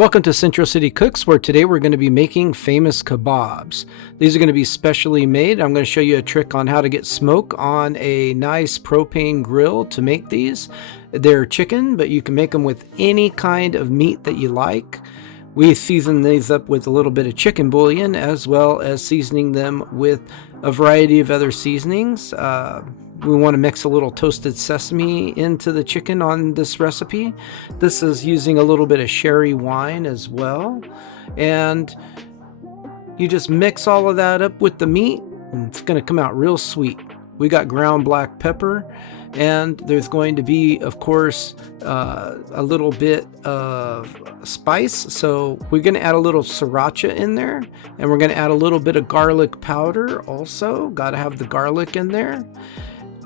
Welcome to Central City Cooks, where today we're going to be making famous kebabs. These are going to be specially made. I'm going to show you a trick on how to get smoke on a nice propane grill to make these. They're chicken, but you can make them with any kind of meat that you like. We season these up with a little bit of chicken bouillon, as well as seasoning them with a variety of other seasonings. We want to mix a little toasted sesame into the chicken on this recipe. This is using a little bit of sherry wine as well. And you just mix all of that up with the meat, and it's going to come out real sweet. We got ground black pepper, and there's going to be, of course, a little bit of spice. So we're going to add a little sriracha in there, and we're going to add a little bit of garlic powder also. Got to have the garlic in there.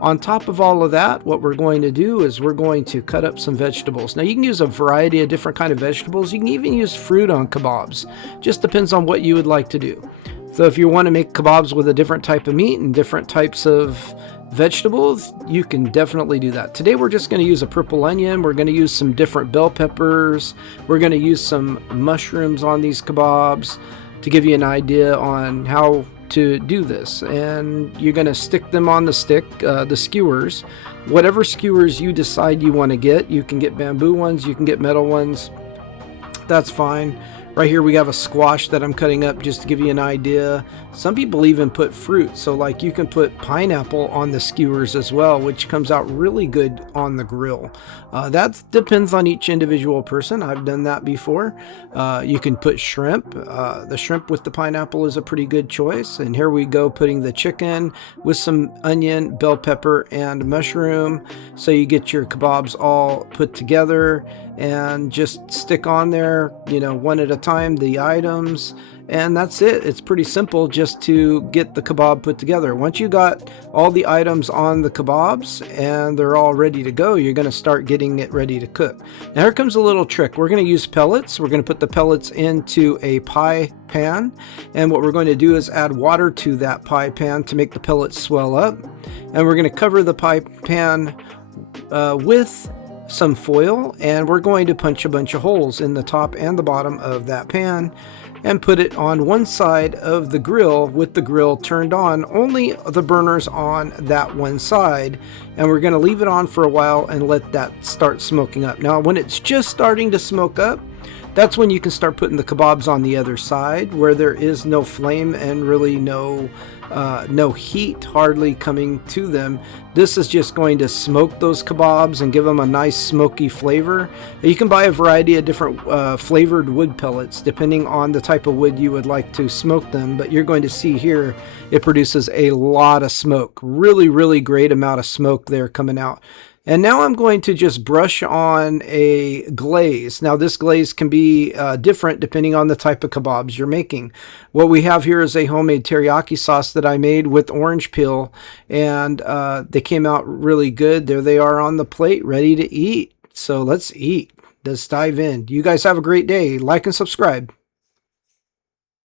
On top of all of that, what we're going to do is we're going to cut up some vegetables. Now, you can use a variety of different kind of vegetables. You can even use fruit on kebabs. Just depends on what you would like to do. So if you want to make kebabs with a different type of meat and different types of vegetables, you can definitely do that. Today we're just going to use a purple onion. We're going to use some different bell peppers. We're going to use some mushrooms on these kebabs to give you an idea on how to do this. And you're going to stick them on the stick, the skewers, whatever skewers you decide you want to get. You can get bamboo ones, you can get metal ones, that's fine. Right here we have a squash that I'm cutting up just to give you an idea. Some people even put fruit, so like you can put pineapple on the skewers as well, which comes out really good on the grill. That depends on each individual person. I've done that before. You can put shrimp. The shrimp with the pineapple is a pretty good choice. And here we go, putting the chicken with some onion, bell pepper, and mushroom. So you get your kebabs all put together and just stick on there, one at a time, the items, and that's it. It's pretty simple just to get the kebab put together. Once you got all the items on the kebabs and they're all ready to go, you're going to start getting it ready to cook. Now here comes a little trick. We're going to use pellets. We're going to put the pellets into a pie pan, and what we're going to do is add water to that pie pan to make the pellets swell up, and we're going to cover the pie pan with some foil, and we're going to punch a bunch of holes in the top and the bottom of that pan and put it on one side of the grill with the grill turned on, only the burners on that one side, and we're going to leave it on for a while and let that start smoking up. Now when it's just starting to smoke up, that's when you can start putting the kebabs on the other side where there is no flame and really no heat hardly coming to them. This is just going to smoke those kebabs and give them a nice smoky flavor. You can buy a variety of different flavored wood pellets depending on the type of wood you would like to smoke them, but you're going to see here it produces a lot of smoke. Really great amount of smoke there coming out. And now I'm going to just brush on a glaze. Now this glaze can be different depending on the type of kebabs you're making. What we have here is a homemade teriyaki sauce that I made with orange peel, and they came out really good. There they are on the plate, ready to eat. So let's eat. Let's dive in. You guys have a great day. Like and subscribe.